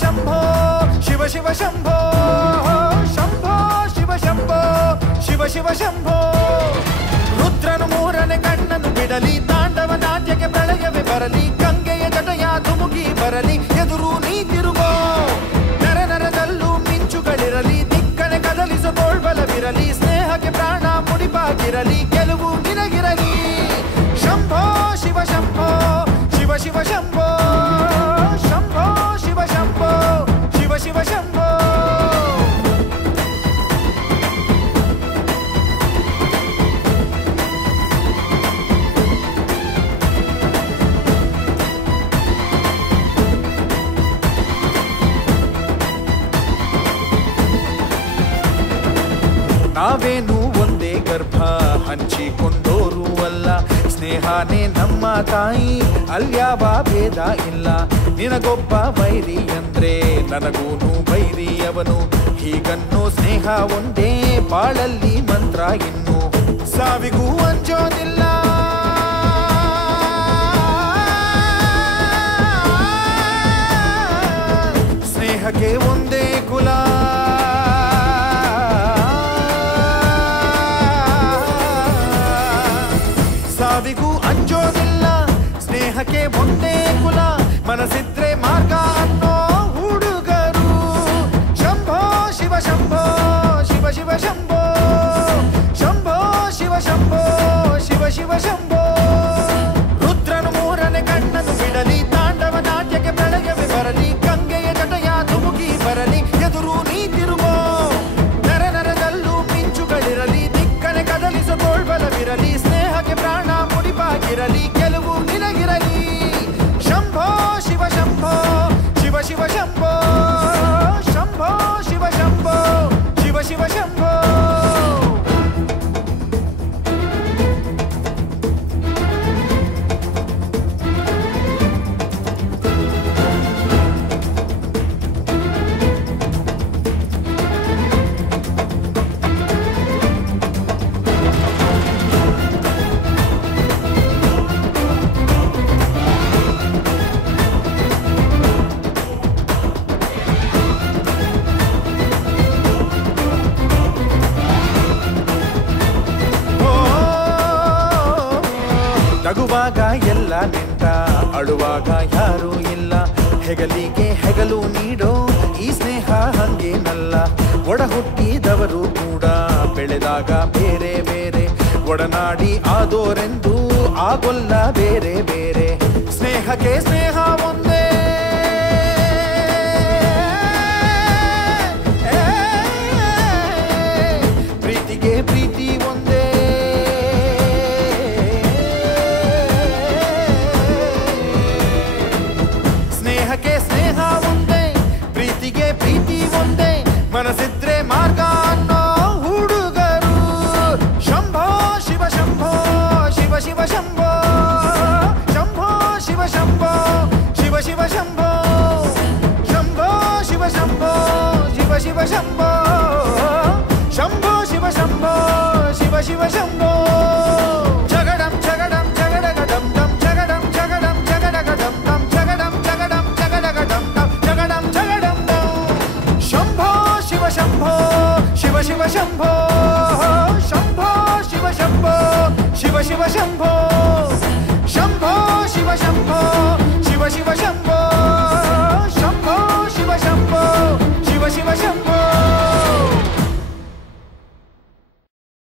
शंभो शिव शिव शंभो शंभो शिव शंभो शिव शिव शंभो रुद्रनु ಮೂರನೆ ಕಣ್ಣನು ಬಿಡಲಿ ತಾಂಡವ ನಾಟ್ಯಕ್ಕೆ ಪ್ರಳಯವೇ ಬರಲಿ ಗಂಗೆಯ ಜಟಯ ಧುಮುಕಿ ಬರಲಿ ಎದುರು ನೀ ತಿರುಗೋ ನರ ನರದಲ್ಲೂ ಮಿಂಚುಗಳಿರಲಿ ದಿಕ್ಕನೆ ಕದಲಿಸೋ ತೋಳ್ಬಲವಿರಲಿ ಸ್ನೇಹಕ್ಕೆ ಪ್ರಾಣ ಮುಡಿಪಾಗಿರಲಿ ಗೆಲುವು ನಿನಗಿರಲಿ ಶಂಭೋ ಶಿವ ಶಂಭೋ ಶಿವ ಶಿವ ಶಂಭೋ ಶಂಭೋ ಶಿವ ಶಂಭೋ ಶಿವ ಶಿವ ಶಂಭೋ ನಾವೇನು ಒಂದೇ ಗರ್ಭ ಹಂಚಿಕೊಂಡೋರು ಅಲ್ಲ ಸ್ನೇಹನೇ ನಮ್ಮ ತಾಯಿ ಅಲ್ಯಾವ ಭೇದ ಇಲ್ಲ ನಿನಗೊಬ್ಬ ವೈರಿ ಅಂದ್ರೆ ನನಗೂನು ವೈರಿ ಅವನು ಹೀಗನ್ನೋ ಸ್ನೇಹ ಒಂದೇ ಬಾಳಲ್ಲಿ ಮಂತ್ರ ಇನ್ನು ಸಾವಿಗೂ ಅಂಜೋದಿಲ್ಲ ಸ್ನೇಹಕ್ಕೆ ಒಂದೇ ಕುಲ ಸಾವಿಗೂ ಅಂಜೋದಿಲ್ಲ ಸ್ನೇಹಕ್ಕೆ ಒಂದೇ ಕುಲ ಮನಸ್ಸಿದ್ರೆ ಮಾರ್ಗ ಅನ್ನೋ ಹುಡುಗರು ಶಂಭೋ ಶಿವ ಶಂಭೋ ಶಿವ ಶಿವ ಶಂಭೋ ಶಂಭೋ ಶಿವ ಶಂಭೋ ಶಿವ ಶಿವ ಶಂಭೋ ರುದ್ರನು ಮೂರನೆ ಕಣ್ಣನು ಬಿಡಲಿ ತಾಂಡವ ನಾಟ್ಯಕ್ಕೆ ಪ್ರಳಯವೇ ಬರಲಿ ಗಂಗೆಯ ಜಟಯ ಧುಮುಕಿ ಬರಲಿ ಎದುರು ನೀ ತಿರುಗೋ ನರ ನರದಲ್ಲೂ ಮಿಂಚುಗಳಿರಲಿ ದಿಕ್ಕನೆ ಕದಲಿಸೋ ತೋಳ್ಬಲವಿರಲಿ ಸ್ನೇಹಕ್ಕೆ ಪ್ರಾಣ ಮುಡಿಪಾಗಿರಲಿ ಗೆಲುವು ನಿನಗಿರಲಿ ಶಂಭೋ ಶಿವ ಶಂಭೋ ಶಿವ ಶಿವ ಶಂಭೋ ಶಂಭೋ ಶಿವ ಶಂಭೋ ಶಿವ ಶಿವ ಶಂಭೋ ನಗುವಾಗ ಎಲ್ಲ ನಿಂತ ಅಳುವಾಗ ಯಾರೂ ಇಲ್ಲ ಹೆಗಲಿಗೆ ಹೆಗಲು ನೀಡೋ ಈ ಸ್ನೇಹ ಹಂಗೇನಲ್ಲ ಒಡ ಹುಟ್ಟಿದವರು ಕೂಡ ಬೆಳೆದಾಗ ಬೇರೆ ಬೇರೆ ಒಡನಾಡಿ ಆದೋರೆಂದು ಆಗೊಲ್ಲ ಬೇರೆ ಬೇರೆ ಸ್ನೇಹಕ್ಕೆ ಸ್ನೇಹ ಒಂದೇ ಪ್ರೀತಿಗೆ ಪ್ರೀತಿ ಒಂದೇ ಸ್ನೇಹಕ್ಕೆ ಸ್ನೇಹ ಒಂದೇ ಪ್ರೀತಿಗೆ ಪ್ರೀತಿ ಒಂದೇ ಮನಸ್ಸಿದ್ರೆ ಮಾರ್ಗ ಅನ್ನೋ ಹುಡುಗರು ಶಂಭೋ ಶಿವ ಶಂಭೋ ಶಿವ ಶಿವ ಶಂಭೋ ಶಂಭೋ ಶಿವ ಶಂಭೋ ಶಿವ ಶಿವ ಶಂಭೋ ಶಂಭೋ ಶಿವ ಶಂಭೋ ಶಿವ ಶಿವ ಶಂಭೋ ಶಂಭೋ ಶಿವ ಶಂಭೋ ಶಿವ ಶಿವ ಶಂಭೋ ಜಗಡಂ ಜಗಡಂ ಜಗಡಗಡಂ ದಂ ಜಗಡಂ ಜಗಡಂ ಜಗಡಗಡಂ ದಂ ಜಗಡಂ ಜಗಡಂ ಜಗಡಗಡಂ ದಂ ಜಗಡಂ ಜಗಡಂ ದಂ ಶಂಭೋ ಶಿವ ಶಂಭೋ ಶಿವ ಶಿವ ಶಂಭೋ ಶಂಭೋ ಶಿವ ಶಂಭೋ ಶಿವ ಶಿವ ಶಂಭೋ ಶಂಭೋ ಶಿವ ಶಂಭೋ